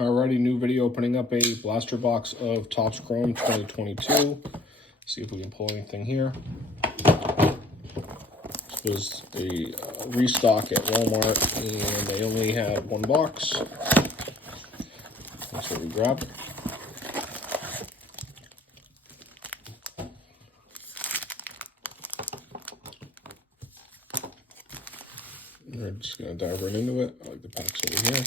Alrighty, new video opening up a blaster box of Topps Chrome 2022. See if we can pull anything here. This was a restock at Walmart, and they only had one box. That's what we grabbed. We're just going to dive right into it. I like the packs over here.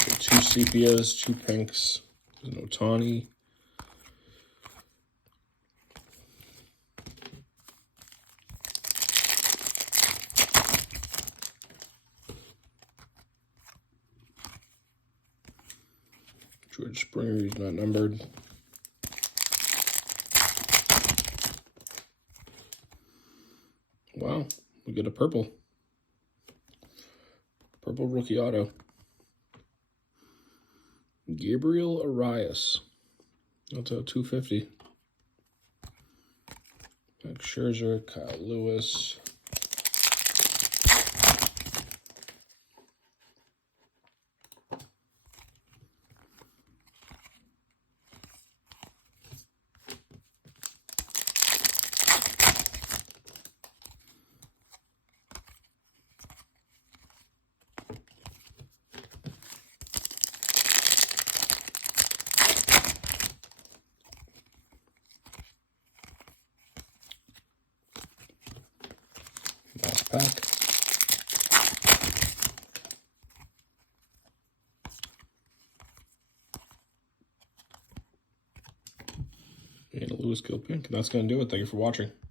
So 2 sepias, 2 pinks, there's no Tawny. George Springer, he's not numbered. Wow, we get a purple. Purple rookie auto. Gabriel Arias. That's a 250. Max Scherzer, Kyle Lewis. Last pack. And a Lewis Gill pink. And that's going to do it. Thank you for watching.